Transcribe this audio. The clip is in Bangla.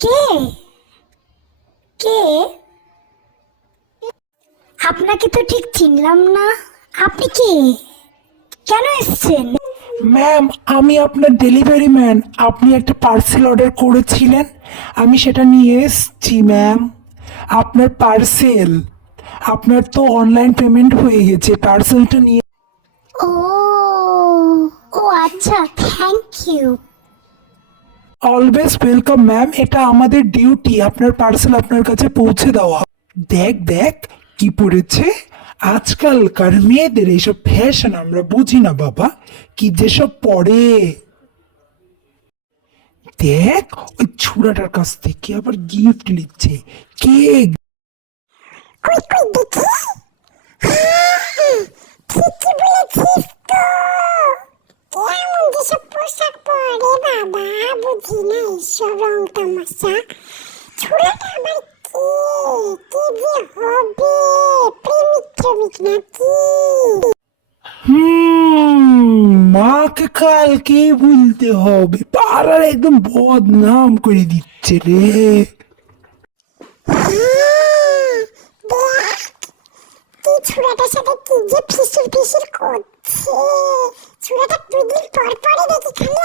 কে কে আপনাকে তো ঠিক চিনলাম না। আপনি কে? কেন এসেছেন? ম্যাম, আমি আপনার ডেলিভারি ম্যান। আপনি একটা পার্সেল অর্ডার করেছিলেন, আমি সেটা নিয়ে এসেছি ম্যাম। আপনার পার্সেল, আপনার তো অনলাইন পেমেন্ট হয়ে গেছে, পার্সেলটা নিয়ে। ও ও আচ্ছা, thank you. Always welcome ma'am, এটা আমাদের ডিউটি আপনার পার্সেল আপনার কাছে পৌঁছে দেওয়া। দেখ দেখ কি পড়েছে। আজকালকার মেয়েদের এইসব ফ্যাশন আমরা বুঝি না বাবা, কি যেসব পরে। দেখ, ওই ছুরাটার কাছ থেকে আবার গিফট নিচ্ছে। কে? কই কই দেখি। ঠিকই বলেছিস তো। এমন যেসব পোশাক পরে বাবা, বুঝি না এইসব রং তামাশা। ছোড়াটা আবার কি? কি যে হবে? প্রেমিক প্রেমিক নাকি? মাকে কালকে বলতে হবে, পাড়ার একদম বদনাম করে দিচ্ছে রে। দেখ, তুই ছোড়াটার সাথে কি যে ফিসুর ফিসুর করছে। ছোড়াটা দুদিন পর পরে দেখি খালি